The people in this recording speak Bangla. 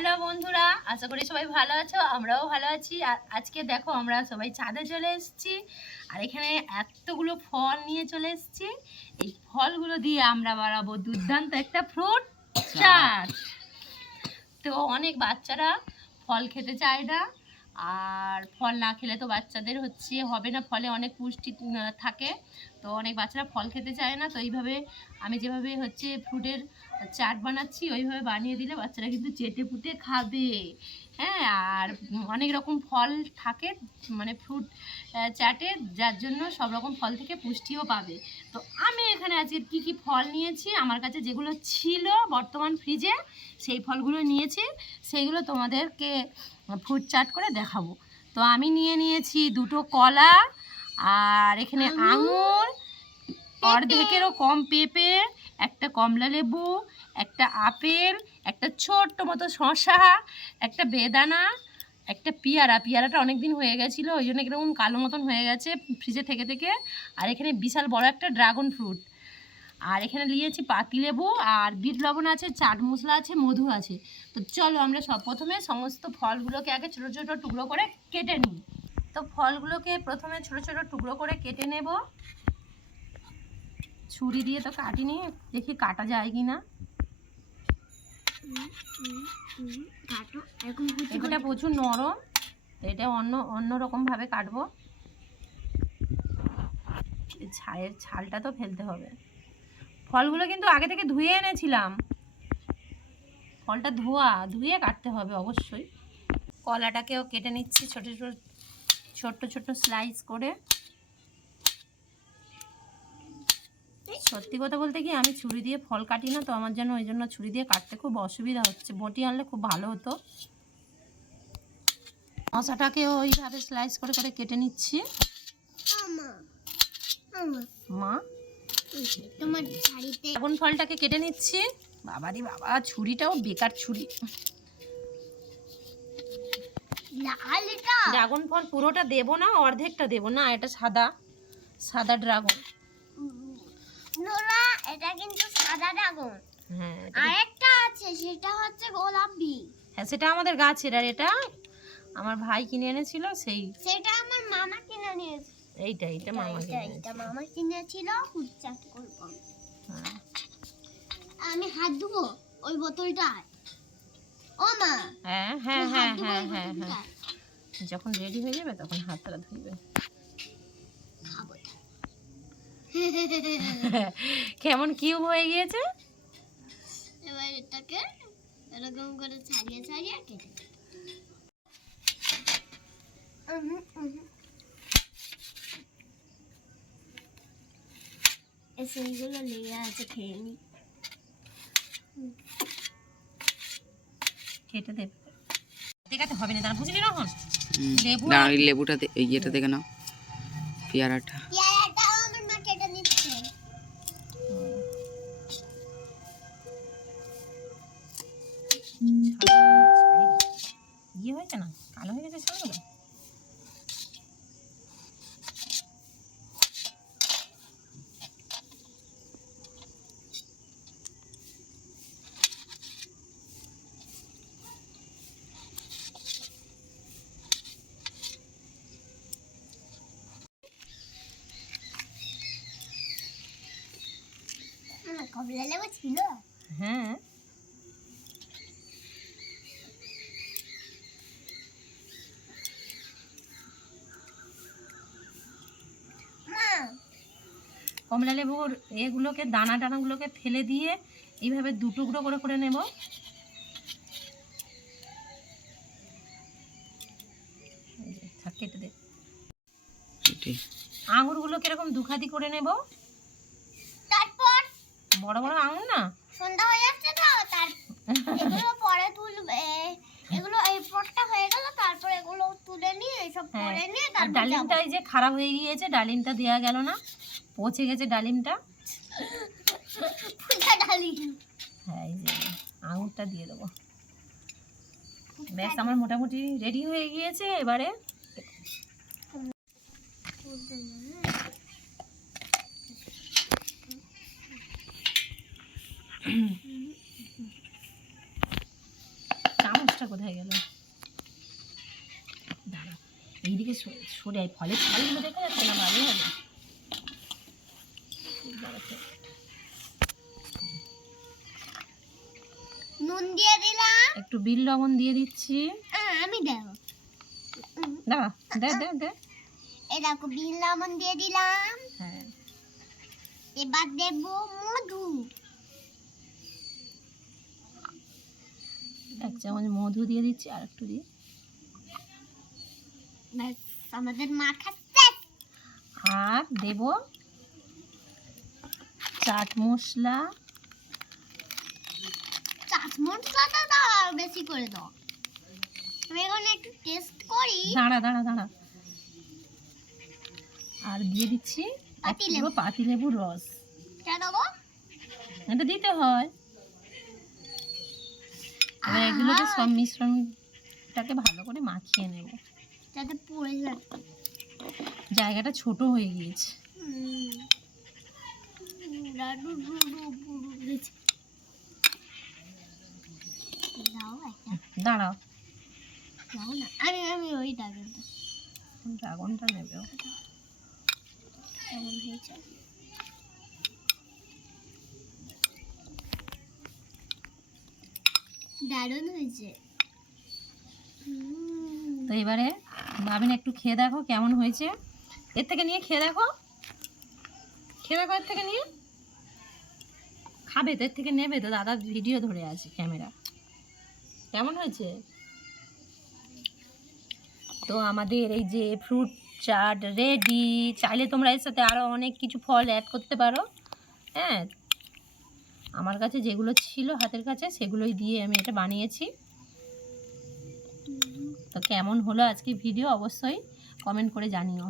হ্যালো বন্ধুরা, আশা করি সবাই ভালো আছো। আমরাও ভালো আছি। আর আজকে দেখো আমরা সবাই ছাদে চলে এসেছি, আর এখানে এতগুলো ফল নিয়ে চলে এসেছি। এই ফলগুলো দিয়ে আমরা বানাবো দুর্দান্ত একটা ফ্রুট চাট। তো অনেক বাচ্চারা ফল খেতে চায় না, আর ফল না খেলে তো বাচ্চাদের হবে না, ফলে অনেক পুষ্টি থাকে। তো অনেক বাচ্চারা ফল খেতে চায় না। তো এইভাবে আমি যেভাবে ফ্রুটের চাট বানাচ্ছি ওইভাবে বানিয়ে দিলে বাচ্চারা কিন্তু চেটে পুটে খাবে। হ্যাঁ, আর অনেক রকম ফল থাকে মানে ফ্রুট চাটে, যার জন্য সব রকম ফল থেকে পুষ্টিও পাবে। তো আমি এখানে আজকে কি কি ফল নিয়েছি, আমার কাছে যেগুলো ছিল বর্তমান ফ্রিজে সেই ফলগুলো নিয়েছি, সেইগুলো তোমাদেরকে ফ্রুট চাট করে দেখাবো। তো আমি নিয়েছি দুটো কলা, আর এখানে আঙুর, অর্ধেকেরও কম পেঁপে, একটা কমলা লেবু, একটা আপেল, একটা ছোট্ট মতো শসা, একটা বেদানা, একটা পিয়ারাটা অনেক দিন হয়ে গেছিলো, ওই জন্য কীরকম কালো মতন হয়ে গেছে ফ্রিজে থেকে থেকে। আর এখানে বিশাল বড় একটা ড্রাগন ফ্রুট, আর এখানে নিয়েছি পাতিলেবু, আর বিট লবণ আছে, চাট মশলা আছে, মধু আছে। তো চলো আমরা প্রথমে সমস্ত ফলগুলোকে আগে ছোটো ছোটো টুকরো করে কেটে নিই। তো ফলগুলোকে প্রথমে ছোটো ছোটো টুকরো করে কেটে নেব। ছুরি দিয়ে তো কাটিনি, দেখি কাটা যায় কি না। এটা প্রচুর নরম, এটা অন্য রকমভাবে কাটবো। ছায়ের ছালটা তো ফেলতে হবে। ফলগুলো কিন্তু আগে থেকে ধুয়ে এনেছিলাম, ফলটা ধুয়ে কাটতে হবে অবশ্যই। কলাটাকেও কেটে নিচ্ছি ছোট্ট ছোট্ট স্লাইস করে। সত্যি কথা বলতে কি, আমি ছুরি দিয়ে ফল কাটি না, তো আমার জন্য ওই জন্য ছুরি দিয়ে কাটতে খুব অসুবিধা হচ্ছে। বটি আনলে খুব ভালো হতো। মশাটাকেও ওইভাবে স্লাইস করে করে কেটে নিচ্ছি। মা তোমার ড্রাগন ফলটাকে কেটে নিচ্ছি। বাবারি বাবা, ছুরিটাও বেকার ছুরি। ড্রাগন ফল পুরোটা দেবো না, অর্ধেকটা দেবো না। এটা সাদা ড্রাগন। এটা কিন্তু সাদা ড্রাগন। হ্যাঁ, আরেকটা আছে, সেটা হচ্ছে গোলাপি। হ্যাঁ, সেটা আমাদের গাছের, আর এটা আমার ভাই কিনে এনেছিল। সেটা আমার মামা কিনে নিয়েছে। এইটা মামা কিনেছিল। চাট করব আমি, হাত ধুবো ওই বোতলটায়। ও মা, হ্যাঁ, যখন রেডি হয়ে যাবে তখন হাতটা ধুইবে। কেমন কিউব হয়ে গিয়েছে। এবার এটাকে এরকম করে ছাড়িয়ে কেটে সেইগুলো লেগে আছে, খেয়ে নি। কেটে দেবে, দেখাতে হবে না, তারা বুঝলি না। লেবুটা ইয়েটা দেখে নাও, পেয়ারাটা আমার মা কেটে নিচ্ছে। ইয়ে হয়েছে না, কালো হয়ে গেছে ছালগুলো। কমলা লেবু ছিল। হ্যাঁ, কমলা লেবুর এগুলোকে দানাগুলোকে ফেলে দিয়ে এইভাবে দু টুকরো করে করে নেব। কেটে দে। আঙুরগুলো কিরকম দুখাদি করে নেব। তারপর বড় বড় আঙুর না, সন্ধ্যা হয়ে যাচ্ছে তো, এগুলো পরে তুলবে। এগুলো এই পটটা হয়ে গেল, তারপর এগুলো তুলে নিয়ে সব পরে নিয়ে তারপর ডালিমটা এই যে খারাপ হয়ে গিয়েছে, ডালিমটা দেওয়া গেল না, পচে গেছে ডালিমটা। ডালিম, হ্যাঁ, এই যে আঙুরটা দিয়ে দেবো। ব্যাস, আমার মোটামুটি রেডি হয়ে গিয়েছে। এবারে চামচটা কোথায় গেল? দাঁড়া, এইদিকে সরে আয়, ফলের ছালগুলো দেখা যাচ্ছে না, ভালো হবে। নুন দিয়ে দিলাম। একটু বিট লবণ দিয়ে দিচ্ছি। আমি দেবো। দাঁড়া, দে দে দে। এই দেখো বিট লবণ দিয়ে দিলাম। হ্যাঁ, এবার দেব মধু। 1 চামচ মধু দিয়ে দিচ্ছি, আর একটু দিই। ব্যাস, আমাদের মাখা শেষ। আর দেব চাট মশলা। চাট মশলাটা দাও, বেশি করে দাও। আমি এখন একটু টেস্ট করি। দাঁড়া দাঁড়া দাঁড়া। আর দিয়ে দিচ্ছি পাতিলেবু। পাতিলেবুর রস। কেন গো? এটা দিতে হয়। এবার এগুলোকে সব মিশ্রণটাকে ভালো করে মাখিয়ে নেব। যাতে পড়ে যায়। জায়গাটা ছোট হয়ে গিয়েছে। দাদু দুদু পুরু গেছে। দাও একটা। দাঁড়াও, দাও না। আমি ওই ডাগনটা। ড্রাগনটা নেবে। কেমন হয়েছে? দারুণ হয়েছে। তো এবারে ভাবিন একটু খেয়ে দেখো কেমন হয়েছে। এর থেকে নিয়ে খেয়ে দেখো, খেয়ে দেখো, এর থেকে নিয়ে খাবে তো, এর থেকে নেবে তো, দাদা ভিডিও ধরে আছে ক্যামেরা। কেমন হয়েছে? তো আমাদের এই যে ফ্রুট চাট রেডি। চাইলে তোমরা এর সাথে আরও অনেক কিছু ফল অ্যাড করতে পারো। হ্যাঁ, আমার কাছে যেগুলো ছিল হাতের কাছে সেগুলোই দিয়ে আমি এটা বানিয়েছি। তো কেমন হলো আজকে ভিডিও অবশ্যই কমেন্ট করে জানিও।